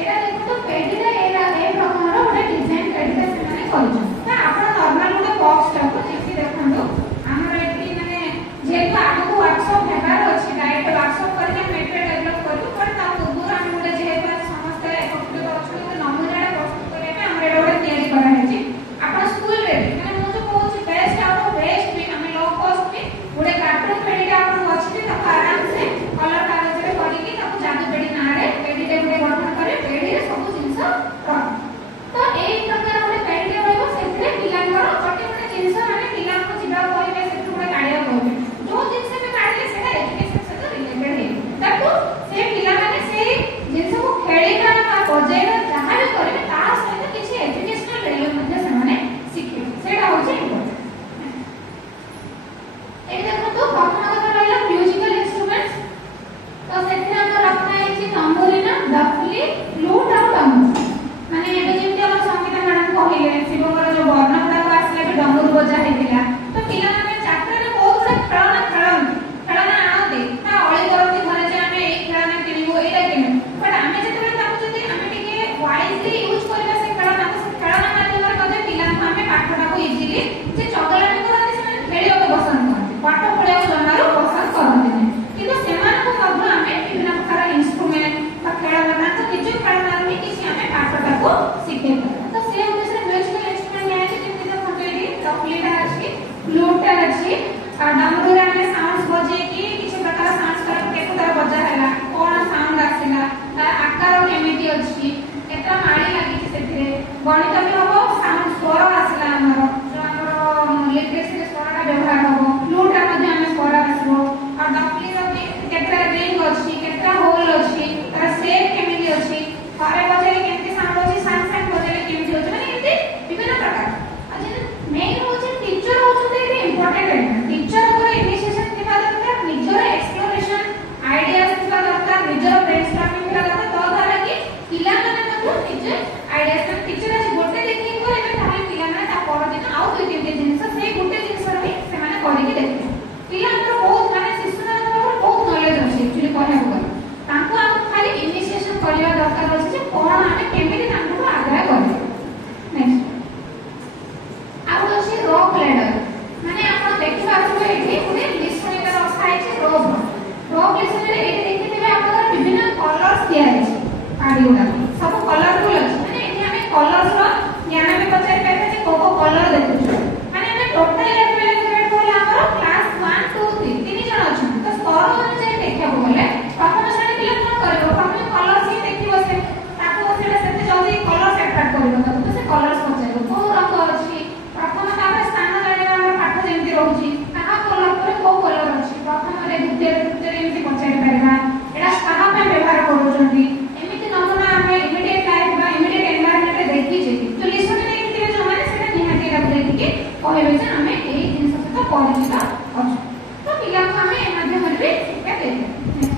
एटा देखो पेडी रे एरा ए प्रकार रो गोटे डिजाइन पेडी रे से माने करछन ना आपण नॉर्मल गोटे बॉक्स टाको देखि देखंदो हमर एठी माने जेतु आगु वर्कशॉप हेबार अछि डायरेक्ट वर्कशॉप करके मेटेरियल डेवलप करू पर ता पूर्व हम गोटे जेतु समस्त एकत्रित अछि गोटे नमूना प्रस्तुत करे पे हमरे गोटे तयारी करा हेछि आपण स्कूल रे माने मु जो कहू बेस्ट आउट ऑफ वेस्ट भी हम लो कॉस्ट भी गोटे कार्टून पेडी रे आपण अछि त आराम से कलर कागज रे करी कि ताको जादू पेडी ना रे पेडी रे गोटे गठन करे पेडी रे सब जिंस तो एई प्रकार गोटे पेडी रे रहबो सेथरे पिलांगर गोटे गोटे जिंस माने पिलां को जिबा करिवे सेथु गोटे काढिया कहबे जो जिंस पे काढले सेटा एजुकेशन सहित रिलेटेड हे ताको से पिला माने से जिंस को खेळिबा बजाइबा जहां भी करिवे ता सहित किछि एजुकेशनल वैल्यू मध्ये से माने शिखे सेटा होछि ए देखो तो प्रथम କଥା ରହିଲା म्यूजिकल इंस्ट्रूमेंट्स तो सेथि हम रखना है कि तंबूरीना डफली फ्लूट और डमरू माने एबे जेंति हम संगीत मैडम कहिले शिवकर जो वर्ण गुडा को आसले भी डमरू बजा हेतिला तो पिला माने चात्र रे बहुत सारा खेलना आउते ता अळी करती घरे जे हमें एक खेलना किनिबो एटा किनु बट हमें जेते ताकू जदी हमें टिके वाइजली यूज करबा से खेलना तो से खेलना माध्यम रे कदे पिला हमें पाठटा को इजीली जे चगलानी करती से खेलियो को पसंद करती पाठ पढिया को जमारो पसंद करती किंतु सेमान को मध्य हमें विभिन्न प्रकार इंस्ट्रूमेंट बा खेलना तो निज खेलना में किसी हमें पाठटा को सीखे तो से उद्देश्य म्यूजिकल इंस्ट्रूमेंट है जेमति तो कंटेडी टॉपलीटा अछि फ्लूटटा अछि और डमरू रे हमें साउंड्स बजे कि किसी प्रकार साउंड्स कर केको तार बजा हैला कोन साउंड आसिला तार आकार केमिति अछि केता माळी लागि सेथिरे गणित भी हबो साउंड स्वर आसिला हमर जो हमर लिटरेचर रे स्वरटा व्यवहार हबो फ्लूटटा मध्ये हमें स्वर आसबो और डफली रो भी केता रिंग अछि केता होल अछि तार शेप केमिति अछि थारे बजेले केमिति साउंड अछि सांग सांग बजेले केमिति अछि माने एते विभिन्न प्रकार अजे मेन होछि टीचर होछते एते इंपोर्टेंट है टीचर को इनिशिएशन दिबा दरकार निजर एक्सप्लोरेशन आइडियाज दिबा दरकार निजर ब्रेनस्टॉर्मिंग दिबा दरकार तो द्वारा कि पिला माने नको निजे आइडियाज से टीचर आज गोटे देखि को एबे ताले पिला माने ता पर दिन आउ दुई तीन जिंस से गोटे जिंस रे से माने करि के देखि पिला हमर बहुत माने शिशु मानकर बहुत नॉलेज अछि एक्चुअली कहया को तांको हम खाली इनिशिएशन करिया दरकार अछि जे कोन आमे केमिति तांको आग्रह करे नेक्स्ट आउ अछि रॉक लैडर माने आपण देखि पाछो एठी पुरे लिस्ट में रखा है जे रॉक लिस्ट में एठी देखिथिबे आपण विभिन्न कलर्स दिया है काडी गुडा सब कलरफुल अछि माने एठी हमें कलर्स रो ज्ञान में पचार पाइबे जे को कलर देखुछु माने हमें टोटल एलिमेंट बोले हमर क्लास 1 2 3 तीन जण अछि तो स्तर अनुसार देखिबो बोले प्रथम श्रेणी पिला कोन करबो प्रथम कलर्स ही देखिबो से ताको सेटा सेते जल्दी कलर्स अट्रैक्ट करबो तो से कलर्स पचारबो को रंग अछि प्रथम तापर स्थान जानिबा हमर पाठ जेंति रहउची कहा कलर पर को कलर अछि प्रथम रे द्वितीय तृतीय एमति पचारि परबा एडा कहा पे व्यवहार करूछंती एमिति नमूना हमें इमीडिएट लाइफ बा इमीडिएट एनवायरनमेंट रे देखि जे तो लिस्ट में देखिथिबे जो माने सेटा निहाती रा देखि के कहबे जे हमें एई जिंस सहित परिचित अछि तो पिला को हमें ए माध्यम रे शिक्षा देबे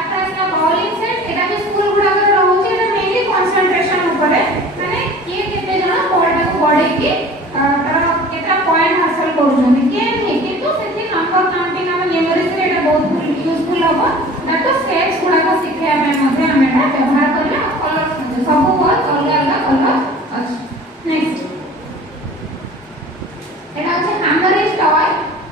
आता इसका बॉलिंग सेट एटा भी स्कूल गुडा कर रहउची एटा मेनली कंसंट्रेशन ऊपर माने के केते जण बॉलटा को बढे कि तार केता पॉइंट हासिल करूछंती के नहीं किंतु सेति नंबर काउंटिंग हम मेमोरी से एटा बहुत यूजफुल होबो दैट स्केच गुडा को शिखया में मध्ये हम एटा व्यवहार करले कलर सब बहुत अलग अलग कलर अछि नेक्स्ट एटा अछि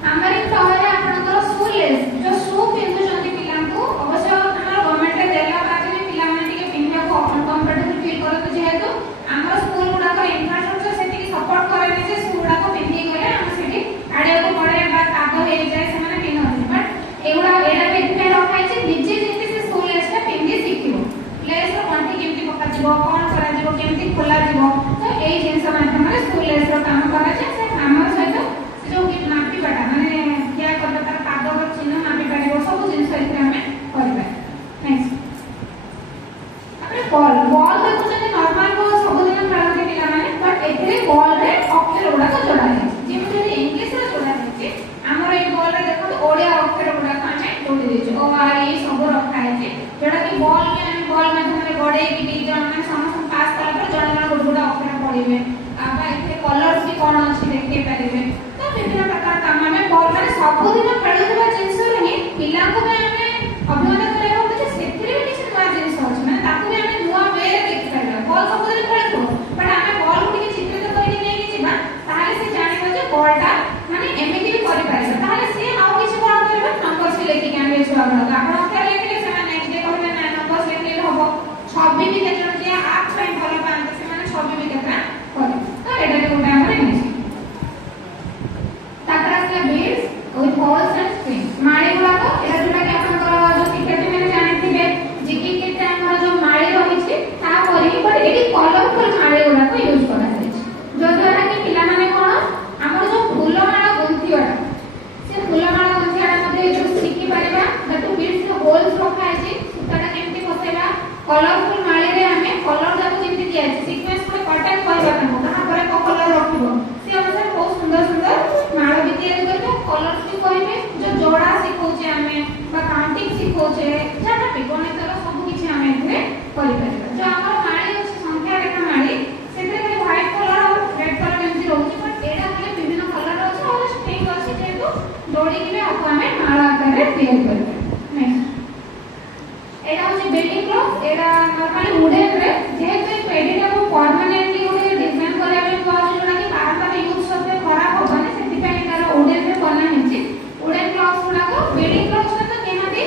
हैमरिंग टॉय रे आपनकर शू लेस जो शू पिंधु जंती पिलां को अवश्य हमर गवर्नमेंट रे देला बाद भी पिला माने टिके पिंधिया को अनकंफर्टेबल फील करत जेहेतु हमर स्कूल गुडा को इंफ्रास्ट्रक्चर सेति सपोर्ट करे जे शू गुडा को पिंधि गले हम सेति आडियो को पड़े बा कादो हे जाय से माने पिनहति बट एगुडा एडा पे रखाई छै निजे जेति से शू लेस टा पिंधि सिखिबो लेस रो कंठी केमति पका जिवो कोन करा जिवो केमति खोला जिवो तो एई जिंस माध्यम रे शू लेस रो काम करा छै से हमर सहित से जो कि नापी बाटा माने क्या करबा तार कादो रो चिन्ह नापी पारिबो सब जिंस एथे हमें करबा नेक्स्ट अपने बॉल देखुछन नॉर्मल को सब दिन खेलते पिला माने बट एथे बॉल रे अक्षर गुडा को जोड़ा है जेमति इंग्लिश रे जोड़ा है हमर ए बॉल रे देखो ओडिया अक्षर गुडा को हमें जोड़ी देछ ओ आ ई सब रखा है जेडा कि बॉल के हम बॉल माध्यम रे गडे कि दी जण माने समस्त पास कला पर जण जण गुडा अक्षर पढिबे आबा एथे कलर्स भी कोन अछि देखि पारिबे तो विभिन्न प्रकार काम में बॉल माने सब दिन खेलुवा जिंस रे ही पिला को हमें अभिनंदन करे छुआ गुड़ा आपण अक्षर लिखले से माने जे कहले ना नंबर लिखले हबो छवि भी केतना जे आर्ट पे भलो पाते से माने छवि भी केतना करे तो एटा के गोटा हमर इंग्लिश ताकरा से beats with holes and strings माळी गुड़ा को एटा जोटा के आपनकर जो शिक्षार्थी माने जानिथिबे जे कि केते हमर जो माळी रहिछि ता परि बट एटी कलरफुल माळी गुड़ा को यूज करा जाय जो द्वारा कि पिला माने कोन हमर जो फूल माळा गुंथिवाटा से फूल माळा गुंथिवाटा मध्ये जो शिखि परिबा दटु बीट्स होल्स रखा है सुताटा केमति बसेबा कलरफुल माळी रे हमें कलर जाको जेमति दिया है सीक्वेंस को पैटर्न कहबा ताको कहा परे को कलर रखिबो से अनुसार बहुत सुंदर सुंदर माळ भी तैयार करबो कलर्स भी कहबे जो जोड़ा सिखौचे हमें बा काउंटिंग सिखौचे जाना भी गणितर सब किछि हमें एथरे करि परिबा जो हमर माळी अछि संख्या रेखा माळी सेते खाली व्हाइट कलर और रेड कलर एमति रहउछि बट एडा खाली विभिन्न कलर अछि और स्ट्रिंग अछि जेतु जोड़ी के आपको हमें माळ आकार रे तैयार करबे नेक्स्ट एडा होछि बिल्डिंग ब्लॉक एडा नॉर्मली वुडन रे जेहेतु पेडीटा को परमानेंटली ओडे डिजाइन करिया पे कोन जोडा कि बारंबार यूज करते खराब होबने सेति पे एटार वुडन रे बना हिछि वुडन ब्लॉक्स गुडा को बिल्डिंग ब्लॉक्स तो केनादी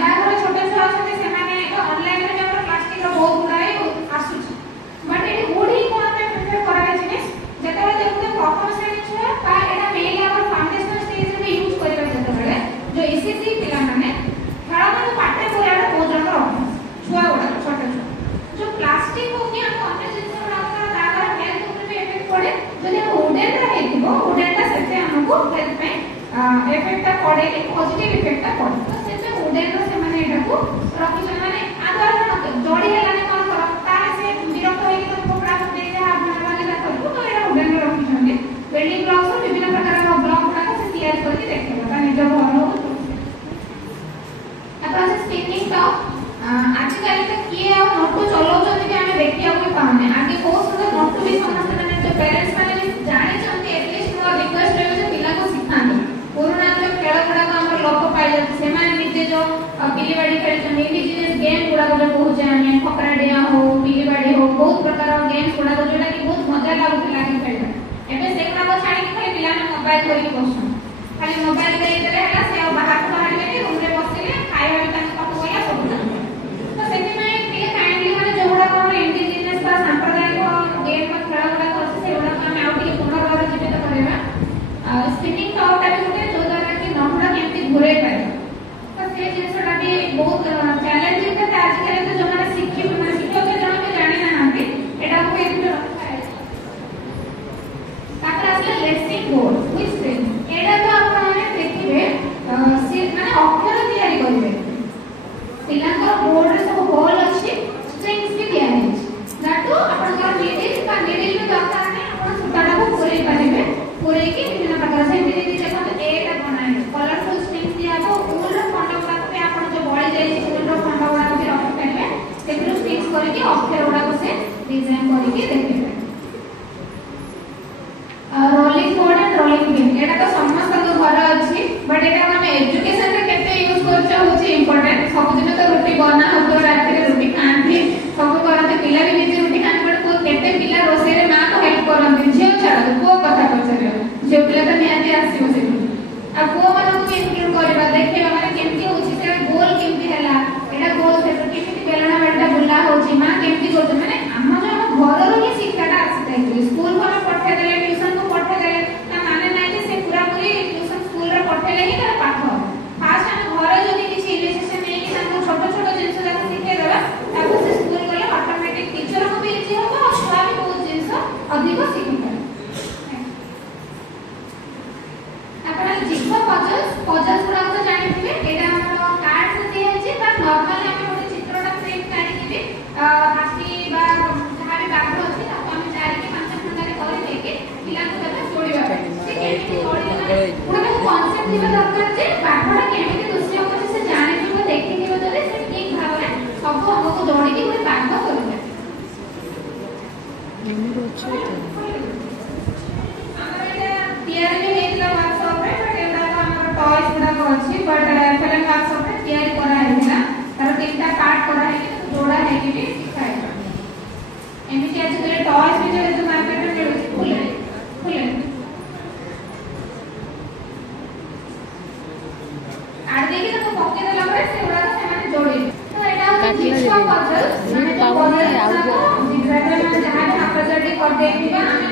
जा घर छोटे छुआ अछते से माने तो ऑनलाइन रे हमर प्लास्टिक रो बहुत गुडाई आसुछि बट एटी वुड ही कोन पे प्रिफर करा जिनिस जेतेबे देखते प्रथम श्रेणी छुआ का एटा मेनली हमर फाउंडेशन स्टेज रे यूज करबा जेतेबे जो एसएससी पिला माने खेला में पाठे पूरा बहुत रंग रख छुआ गुडा छोटे छुआ जो प्लास्टिक हो कि हम अन्य जिनिस गुडा का तागर हेल्थ ऊपर भी इफेक्ट पड़े जदि हम वुडन रे हेतिबो वुडन ता सेते हमको हेल्थ पे इफेक्ट ता पड़े कि पॉजिटिव इफेक्ट ता पड़े तो सेते वुडन रो से माने एटा को रखि छ माने आदर न जोड़ी हेला ने कोन कर ता से विरक्त होई कि तो कपड़ा दे दे हाथ में वाले का करबो तो एटा वुडन रो रखि छने बिल्डिंग ब्लॉक्स विभिन्न प्रकार का ब्लॉक गुडा को से तैयार करके देखेबा ता निज घर हो अपन स्पीकिंग टॉप आजकल तक किए और नोटू चलाउछन कि हमें देखिया कोई पाउने आगे बहुत सुंदर नोटू भी समस्त माने जो पेरेंट्स माने भी जाने छथि एटलीस्ट मोर रिक्वेस्ट रहबे जे पिला को सिखांतो पुराना जो खेल गुडा को हमर लोप पाइ जात से माने निजे जो बिलीबाड़ी खेल जो इंडिजिनियस गेम गुडा को जो कहूचे हमें खपरा डिया हो बिलीबाड़ी हो बहुत प्रकार गेम्स गुडा को जोटा कि बहुत मजा लागुतला कि खेलबा एबे से गुडा को छाड़ी खाली पिला ने मोबाइल धरि बसछन खाली मोबाइल दे देले हला से बाहर को बाहर में रूम रे बसिले खाଇବା भी ताके पाठ होया सब तो सेति में पिले काइंडली माने जो गुडा को इंडिजिनियस बा सांप्रदायिक गेम बा खेल गुडा को से गुडा को हम आउट के पुनर्बार जीवित करबा स्पीकिंग टॉप टा भी गुटे जो द्वारा कि नहुडा केमति घुरे पाए तो से जिनसटा भी बहुत चैलेंजिंग था आज के तो जो माने शिक्षक के जण के जानि ना नांती एटा को एति रखा है तापर असले लेसिंग बोर्ड विच स्ट्रिंग एटा तो आपण माने देखिबे से माने अक्षर तैयारी करबे पिला को बोर्ड रे सब होल अछि स्ट्रिंग्स भी दिया है दैट आपण का नीडिल का नीडिल में दरकार नै आपण सुताटा को पूरे परिबे पूरे के विभिन्न प्रकार से धीरे धीरे देखो एटा बनाए कलरफुल स्ट्रिंग्स दिया तो फूल रो फंडा गुडा को आपण जो बळी जाय फूल रो फंडा गुडा को रखि परिबे सेकरो स्ट्रिंग्स करके अक्षर गुडा को से डिजाइन करके देखिबे rolling board and rolling pin एटा तो समस्त को घर अछि बट एटा हम एजुकेशन रे केते यूज करछ होछि इंपोर्टेंट सब दिन तो रोटी बना हतो रात रे रोटी खांती सब करते पिला भी बिजी रोटी खांती बट को केते पिला रोसे रे मां को हेल्प करन झियो छाड़ा को कथा पछरे झियो पिला तो नियाती आसीबो से अब को माने को इंक्लूड करबा देखिबा माने केमती होछि से गोल केमती हला एटा गोल से केमती बेलना बेटा बुला होछि मां केमती करते माने हम जो हम घर रो ही शिक्षाटा आसी स्कूल को पठे देले ट्यूशन को पठे देले ना माने नै जे से पूरा पूरी ट्यूशन स्कूल रे पठेले ही तार पाठ फास्ट हम घर जदी किछि इलिस्ट्रेशन नै कि ताको छोट छोट जिंस जाक सिखे देबा ताको से स्कूल गले ऑटोमेटिक टीचर को भी इजी होबा और छुआ भी बहुत जिंस अधिक सिखिबा आपण जिक्स पजल्स गुडा तो जानिथिबे एटा हमर कार्ड से दिया छै बट नॉर्मल हम गोटे चित्रटा प्रिंट करी दिबे हाथी बा जहां भी बाघ अछि ताको हम 4 के 5 खंडा रे करे देके पिला को देबा जोड़ीबा ठीक है पुरा कॉन्सेप्ट दिबा दरकार जे बाघटा केमिति दृश्य होछि से जानिथिबो देखिथिबो जदि से ठीक भाबरे सब हमको जोड़ी के कोई बाघ करबे निम्न अछि हमर एटा तैयारी में हेतला वर्कशॉप रे बट एटा हमर टॉयज गुडा को अछि बट एफएलएन वर्कशॉप रे तैयारी करा हेतला तार तीनटा पार्ट करा है कि जोड़ा है कि भी सिखाएगा एमिति आज के टॉयज भी जो मार्केट में मिलुछि फुले फुले आड़ देखि तो पक्के डाकला दे माने पावनी आउ विद्यालय में जहां हाफाजडी कर देबा हम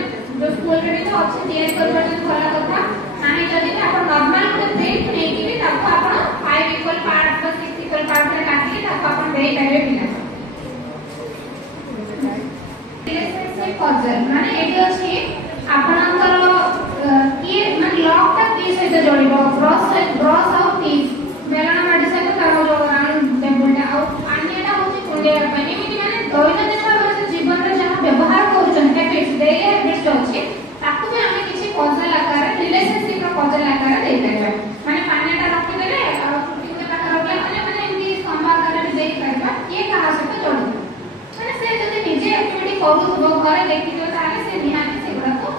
जो स्कूल रे तो अच्छे तैयारी करबा भला कथा नाही जदी आपण नॉर्मल को प्रिंट नै कि ताको आपण 5 equal part plus 6 equal part रे काटी ताको आपण देई पाबे पिला रिलेशनशिप पजल माने एडी अछि आपणकर की माने लॉक ता की सहित जोड़िबो ब्रश और पीस मेलना माटी सहित तारो जो राउंड टेबल टा और अन्यटा होची कुंडेया पानी एमिति माने दैनंदिन जीवन रे जहां व्यवहार करूछन हैबिट्स डेली हैबिट्स अछि ताकू भी हमें किसी पजल आकार रिलेशनशिप रो पजल आकार दे देबा माने पानीटा रखि देले और छुट्टी के पाकर रखले माने एमिति संवाद आकार दे करबा के कहा सहित जोड़ी माने से जदी निजे एक्टिविटी करूथबो घरे देखियो ताले से निहाती सेगुडा को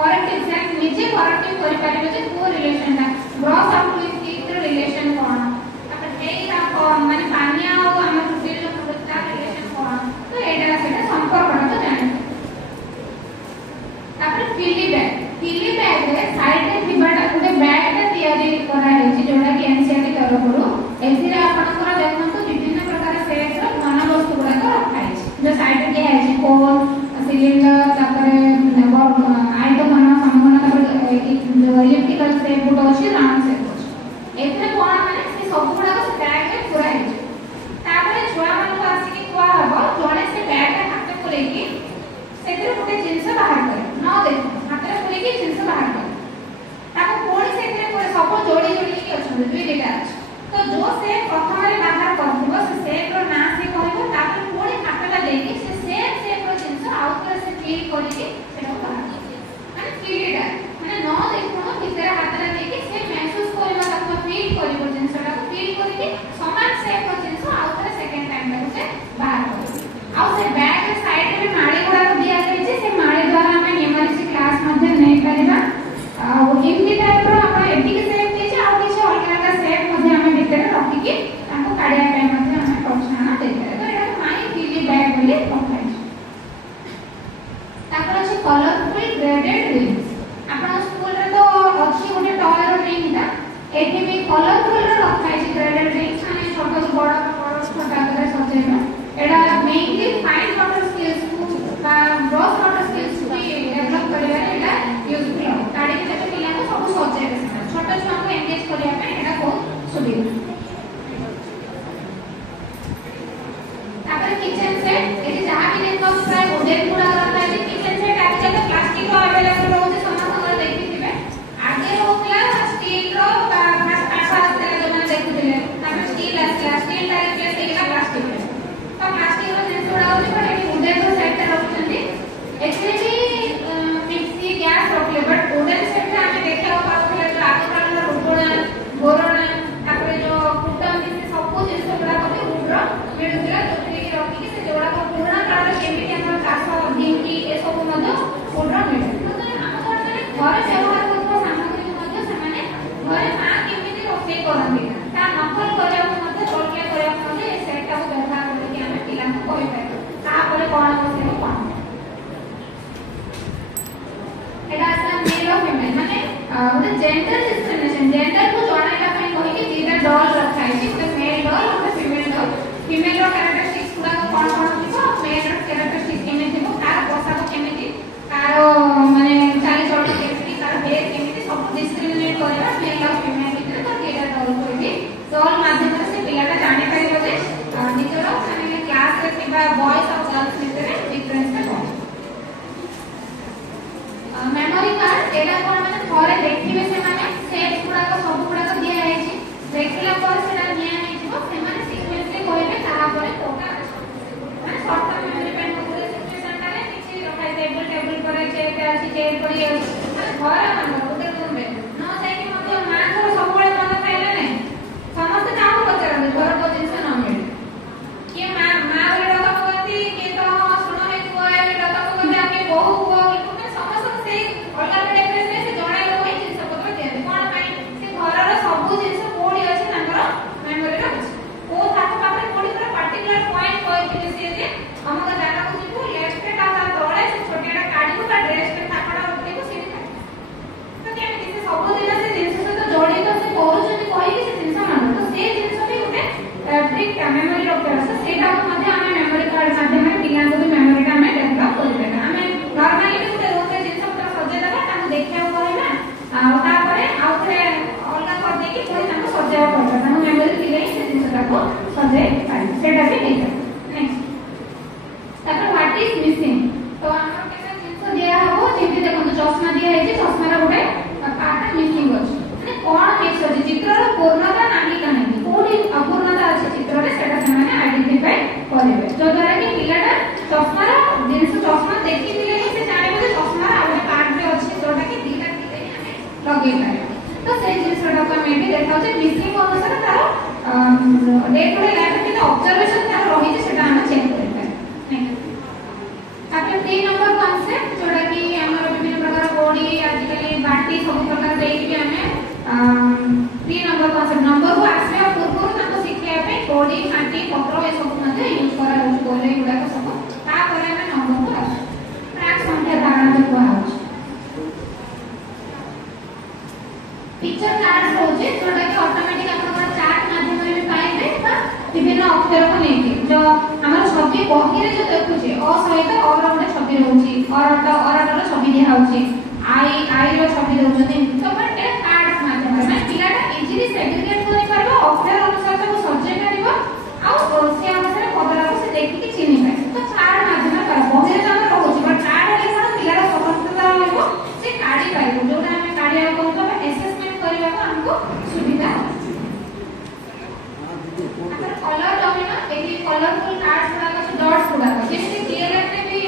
करेक्ट एग्जैक्ट निजे करेक्टिव करि पारिबो जे को रिलेशन ता ब्रश और पीस रो रिलेशन कोन अपन हेई रा माने पानी आ हम छुट्टी रो प्रोडक्ट रिलेशन कोन तो एडा सेटा संपर्क तो जाने तापर फिली बैग रे साइड रे थिबाटा गुटे बैग ता तयारी करा हेछि जोडा कि एनसीआरटी तरफरु एथिरे आपनकर देखंतु विभिन्न प्रकार सेट रो नाना वस्तु गुडा को रखा हेछि जो साइड रे के हेछि कोन सिलिंडर तापर आइटम माना सामान तापर इलेक्ट्रिकल सेट गुडा अछि राउंड सेट अछि एथिरे कोन माने से सब गुडा को बैग रे पूरा हेछि तापर छुआ मानको आसी कि कोआ हबो जणे से बैग रे हाथ को लेकी सेतिर गुटे जिंस बाहर करे न देखो हाथ रे लेकी जिंस बाहर करे ताको कोणी सेतिर पूरा सब जोड़ी जोड़ी के अछि दुई डेटा अछि तो जो से प्रथम रे बाहर करथिबो से सेट रो ना से कहबो तापर कोणी हाथटा देकी से सेट रो जिंस आउट करे से फील करिके सेटा बाहर माने फीलटा माने न देखो भीतर हाथटा देकी से महसूस करबा ताको फील करबो जिंसटा को फील करिके समान सेट रो जिंस आउट करे सेकंड टाइम ताको से बाहर करबो आउ से बैग रे साइड रे माळे गुडा दिया गई से माळे द्वारा हमें न्यूमेरिक क्लास मध्ये नै परिबा आ एमती टाइप रो अपन एटी के सेट दे छै आ किछ अलग अलग सेट मध्ये हमें भीतर रखि के ताको काढिया टाइम मध्ये हमें प्रश्न दे दे तो एटा माई फिली बैग बोली पठाइ तापर अछि कलरफुल ग्रेडेड रिंग्स अपन स्कूल रे तो अछि ओने टॉय रो रिंग दा एठी भी कलरफुल रो रखाइ छै ग्रेडेड रिंग्स माने छोट बड़ बड़ छोटा करे सजेबा एटा मेनली फाइन मोटर स्किल्स को का ग्रॉस मोटर स्किल्स को डेवलप करिया एटा यूजफुल हो ताडी के पिला को सब सजे छोटा छुआ को एंगेज करिया पे एटा बहुत सुविधा तापर किचन सेट एटी जहां भी देखो प्राय वुडन गुडा रहता है किचन सेट आगे जब प्लास्टिक रो अवेलेबल रहउते समस्त देखिथिबे आगे होतला स्टील रो का काठ आस्ते जोना देखुथिले तापर स्टील आस्ते स्टील ता रिप्लेस हेला प्लास्टिक तो प्लास्टिक रो जिंस गुडा होते पर एटी वुडन रो सेट रखुछंती एक्चुअली मिक्सी गैस रखले बट वुडन सेट रे हमें देखा पाउथले जो आगो कालर रुपणा गोरणा तापर जो कुटम से सब जिंस गुडा को वुड रो मिलुतला जोठी के रखी के से जोड़ा को पुराना कालर केमिति हमर कासो ढिंकी ए सब मधे वुड रो मिले तो हम घर व्यवहार करबो सामग्री मधे समाने घरे मा केमिति रोषेई करंती ता नकल करिया मधे रोलप्ले करिया मधे ए सेट का व्यवहार करके हम पिला को कहि पाए ता परे कोन होसे कोन एटा असला मेल और फीमेल माने ओते जेंडर डिस्क्रिमिनेशन जेंडर को जणाइला पई कहि कि दीटा डॉल रखाइ छै ओते मेल डॉल और फीमेल डॉल फीमेल रो कैरेक्टरिस्टिक्स गुडा कोन कोन थिबो मेल रो कैरेक्टरिस्टिक्स केमे थिबो कार पोशाक केमिति कार माने चाली चलि केमिति कार हेयर केमिति सब डिस्क्रिमिनेट करबा मेल और फीमेल भितर तो दीटा डॉल कोइबी डॉल माध्यम से पिलाटा जानि पारिबो जे निजरो माने क्लास रे थिबा बॉयज और गर्ल्स भितर डिफरेंस ता कोन मेमोरी कार्ड एटा कोन माने थोरे देखिबे से माने सेट गुडा को सब गुडा को दिया है छी देखला पर सेटा निया नै छिबो से माने सीक्वेंस रे कहबे ताहा परे टोका माने शॉर्ट टर्म मेमोरी पेन को सिचुएशन रे किछि रखाइ टेबल पर चेयर पे अछि चेयर पड़ी माने घर मन गुटे रूम रे न जाई कि मते मां को सब बळे मन खाइले नै समस्त काम पचरन घर को जिंस न मिले के मां रे डका पगती के तो सुनो हे को आइ डका पगती आके बहु को समस्त से अलग टाइप रे से जणाइ लो हे जिंस पत्र दिया कोन पाई से घर रो सब जिंस कोडी अछि तांकर मेमोरी रे अछि ओ ताको पाखरे कोडी पर पर्टिकुलर पॉइंट कहथिले से जे हमर जाना को जितु लेफ्ट पे का तळे से छोटेटा काडी को ड्रेस पे थाकड़ा उठे को सीधी को सजे पारे सेटा भी नहीं जाए नेक्स्ट तापर व्हाट इज मिसिंग तो हमर केटा जिंस दिया हबो जेति देखो चश्मा दिया है जे चश्मा रा गोटे पार्ट मिसिंग अछि माने कोन मिक्स अछि चित्र रो पूर्णता नाही काहे कोडी अपूर्णता अछि चित्र रे सेटा समान आइडेंटिफाई करबे जो द्वारा कि पिलाटा चश्मा रा जिंस चश्मा देखि दिले ही से जाने जे चश्मा रा गोटे पार्ट रे अछि जोटा कि दिला दिले हमें लगे पारे तो से जिनिसटा को मैं भी देखाउ जे मिसिंग अनुसार तार डे टू डे लाइफ में ऑब्जर्वेशन तार रही जे सेटा हम चेक करि पारे तापर 3 नंबर कांसेप्ट जोटा कि हमर विभिन्न प्रकार बॉडी आजिकली बाटी सब प्रकार देख के हमें 3 नंबर कांसेप्ट नंबर को आसे पूर्व ताको शिक्षा पे बॉडी माटी पत्र ए सब मध्ये यूज करा होछ बोले गुडा को सब ता परे हमें नंबर को आसे प्राक संख्या धारणा जो कुआ होछ पिक्चर कार्ड्स होचे जोटा कि ऑटोमेटिक आपन चार्ट माध्यम में पाइबे बा विभिन्न अक्षर को लेके जो हमर छवि बही रे जो देखुचे अ सहित और हमर छवि रहउची और रो छवि दिया होची आई रो छवि रहउचती तो बट ए कार्ड्स माध्यम में पिलाटा इजीली सेग्रीगेट करि परबो अक्षर अनुसार सब सजे परबो आ से अनुसार पदरा को से देखि कि चिन्हि पाए तो चार्ट माध्यम पर बही रे हमर रहउची बट चार्ट रे कोन पिलाटा समर्थता लेबो से काढी पाइबो जोटा हमें काढिया को तो एसेसमेंट करबा को हमको सुविधा अगर कलर डोमिना एही कलरफुल कार्ड्स गुडा को डॉट्स गुडा को जेते क्लियर रे भी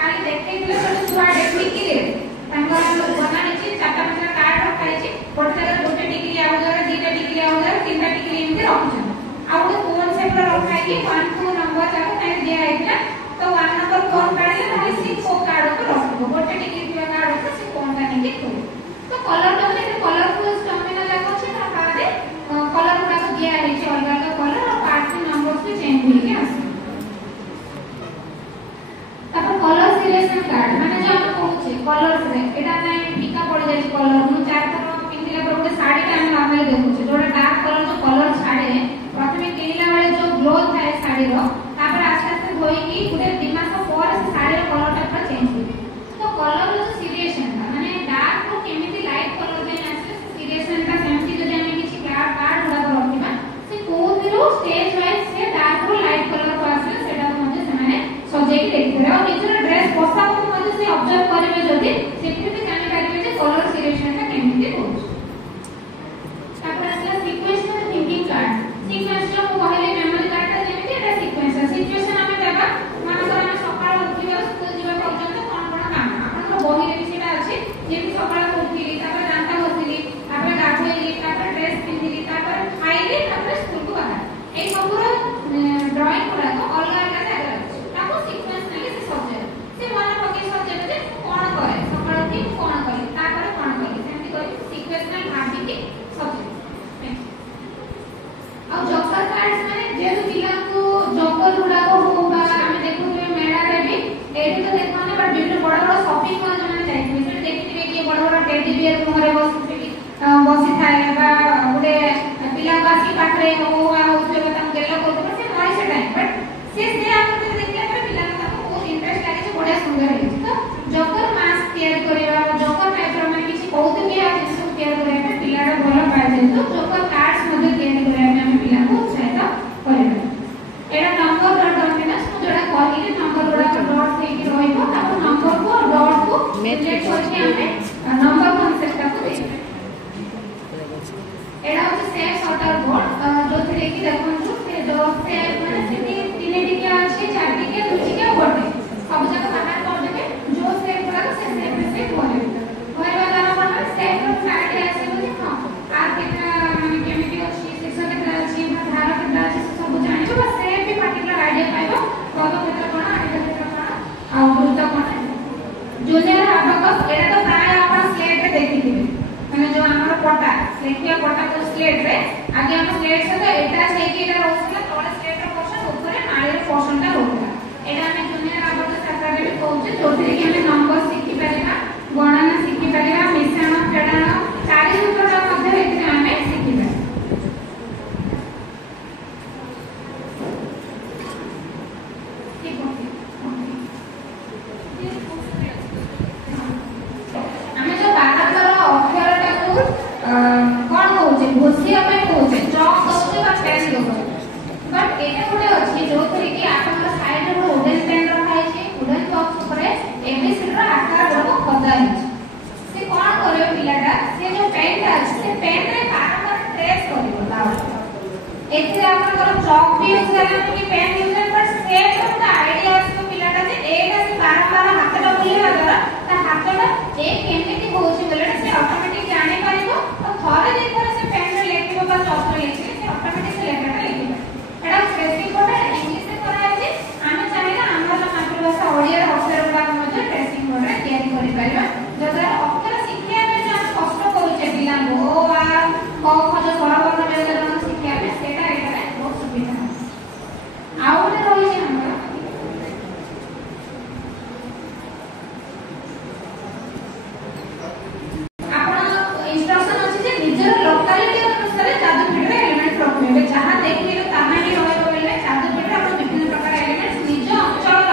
खाली देखै दिले तो छुआ देखि कि रे तांगर बना नीचे चाटा पांचटा कार्ड रखाई छी गोटे जगह गोटे डिग्री आउ जगह दीटा डिग्री आउ जगह तीनटा डिग्री एमति रखछन आ गोटे कोन सेप रे रखाई कि 1 2 नंबर जाको नै दिया आइला तो 1 नंबर कोन काढले ताकि 6 को कार्ड को रखबो गोटे डिग्री दिया कार्ड को से कोन का नहीं को तो कलर तो माने कलरफुल स्टम्पिना जाको छी ता पारे कलर गुडा को दिया है छी अलग अलग कलर और पार्ट के नंबर्स भी चेंज हो के आसे तापर कलर सिलेक्शन कार्ड माने जो हम कहू छी कलर्स रे एटा नै टीका पड़ जाय छी कलर मु चार तरह पिंदिला पर गोटे साड़ी टा हम नॉर्मली देखू छी जोटा डार्क कलर जो कलर छाडे प्रथमे किनिला बेले जो ग्लो थाए साड़ी रो तापर आस्ते आस्ते होई कि गोटे दिमास पर से साड़ी रो कलर टा पूरा चेंज हो तो कलर जो सिलेक्शन माने डार्क रो केमिति लाइट कलर में आसे सिलेक्शन ता सेमति जदि हम किछि कार्ड गुडा रखिबा से कोथिरो स्टेज वाइज से डार्क रो लाइट कलर को आसे सेटा मध्ये समाने सजेई देखिबे और निजर ड्रेस पोशाक को मध्ये से ऑब्जर्व करिवे जदि सेति भी जानि पारिबे जे कलर सिलेक्शन ता केमिति होछ तापर असला सीक्वेंशियल थिंकिंग कार्ड सीक्वेंस जो कहले मेमोरी कार्ड ता जेमिति एटा सीक्वेंस सिचुएशन हमें देबा मानकर हम सकाळ उठिबा स्कूल जीवा पर्यंत कोन कोन काम आपन बही रे भी सेटा अछि जेति सकाळ उठिली तापर दांता घसिली तापर गाधोइली तापर ड्रेस पिंधिली तापर खाइली तापर स्कूल को बाहर ए सबरो ड्राइंग करा तो अलग अलग जागा अछि ताको सीक्वेंस नै से सब्जेक्ट से मन पके सब्जेक्ट जे कोन करे सकाळ उठी कोन करे तापर कोन करे सेमति करी सीक्वेंस नै भाबी के सब्जेक्ट आ जॉकर कार्ड्स माने जे पिला को जॉकर गुडा को होबा हम देखु मेला रे भी एठी तो देखो ना बड़ बिल्कुल बड़ बड़ शॉपिंग मॉल जो माने जाई से देखिबे कि बड़ बड़ टेडी बियर मुहरे बसी थाए बा गुडे पिला बासी पाखरे हो आ होते बता गेलो को तो से मरी से टाइम बट से आप देखले पर पिला का बहुत इंटरेस्ट लागे छै बड़ा सुंदर है तो जॉकर मास्क तैयार करेबा जॉकर टाइप में किछि बहुत के आ जिसको तैयार करे पे पिला रा भलो पाए छै तो जॉकर कार्ड्स मध्ये तैयार करे पे हम पिला को सहायता करेबा एटा नंबर डॉट में ना जोड़ा कहली नंबर जोड़ा डॉट से कि रहइबो ताको नंबर को डॉट को सिलेक्ट करके हमें नंबर कांसेप्ट को देबे एडा होचे सेफ सॉर्टर बोर्ड जो थे कि देखन से जो सेफ माने से तीन टिके अछि चार टिके दु टिके गोटे सब जगह बाहर कर देबे जो सेफ पूरा से सेफ में से होले होइबा द्वारा माने सेफ रो कार्ड आसे बोली हां आर केटा माने केमिति अछि सेक्शन केटा अछि धार केटा अछि सब जानिबो बस सेफ भी पर्टिकुलर आईडिया पाइबो कब केटा कोन आईडिया केटा कोन आ वृत्त कोन जूनियर अबकस एटा तो प्राय आपण स्लेट रे देखिथिबे माने जो हमर पटा लेखिया पटा को स्लेट रे आगे हम स्लेट से तो एटा से कि एटा रोसला तोले स्लेट रो पोर्शन ऊपर माळे रो पोर्शन ता होता एटा हमें जूनियर आबक सरकार रे कहउचे जोथि कि हमें नंबर सिखि परिबा गणना सिखि परिबा मिश्रण फेडन चारि सूत्र मध्ये एते हमें सिखिबा ठीक हो हमें जो बारंबार अक्षर टा को कोन होचे घोषिया पे होचे चॉक दउचे बा पेन दउचे एथिरे आपनकर चॉक भी यूज करन कि पेन यूज करन पर सेम तो आईडिया आसो पिलाटा जे एटा से बार बार हाथटा बुलेवा द्वारा ता हाथटा ए केमिति होउची बोले से ऑटोमेटिक जानि पारिबो और थरे जे थरे से पेन रे लेखिबो बा चॉक रे लेखिबो से ऑटोमेटिक से लेखाटा लेखिबो एटा ट्रेसिंग बोर्ड इंग्लिश रे करा है आमे चाहेला हमर मातृभाषा ओडिया रे अक्षर गुडा मध्ये ट्रेसिंग बोर्ड रे तयारी करि परिबा जदरा अक्षर शिक्षा में जो कष्ट करूचे पिला ओ आ क ख जो स्वरवर्ण व्यंजन शिक्षा में सेटा एटा बहुत सुविधा आउ ने रही छै हमर आपण इंस्ट्रक्शन अछि जे निजर लोकालिटी अनुसार जादूपीठ रे एलिमेंट रखबे जहां देखिबे ताहा ही रहय बोले जादूपीठ रे आपण विभिन्न प्रकार एलिमेंट निज अंचल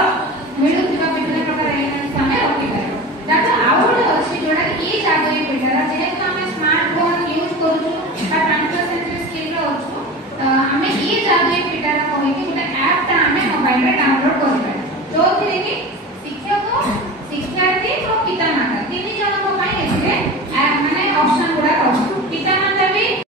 मिलुथिबा विभिन्न प्रकार एलिमेंट हमें रखि पारो दादा आउ ने अछि जोडा ई जादूपीठ रे जेहेतु हमें स्मार्टफोन यूज करू बा 21st सेंचुरी स्किल रो अछु हमें ई जादूपीठ रा कहि कि गोटे ऐप ता हमें मोबाइल रे डाउनलोड करबे जोथिरे कि